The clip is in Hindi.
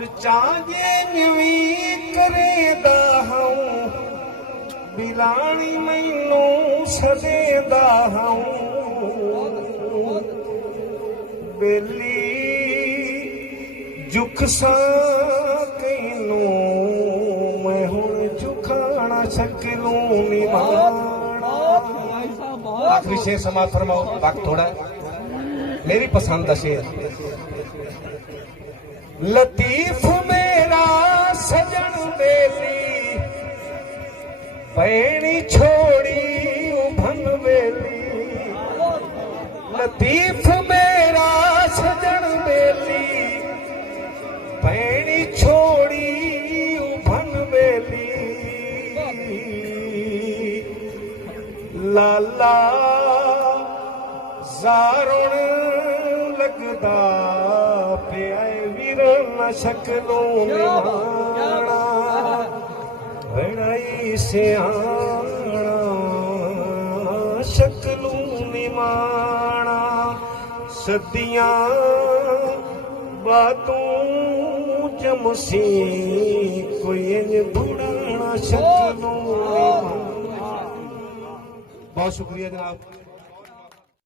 और चांजे नवी करेंदा हूं बिलानी मैनू सदेंदा हूं बेली जुख सा कैनू मैं हुण झुकाना शकलूं निभाना। भाई साहब बहुत आखिरी शेर समाप्त फरमाओ, वक्त थोड़ा है। मेरी पसंद का शेर। लतीफ मेरा सजन बेली पैनी छोड़ी उभन वेली। लतीफ मेरा सजन बेली पैनी छोड़ी उभन वेली। लाला ज़ारुण लगदा पिया वीरन शकलों निभाना बड़ाई सियाना शकलों निभाना। सदियां बातों जमसी कोई इंज बुढ़ाना शकलों निभाना। बहुत शुक्रिया जनाब।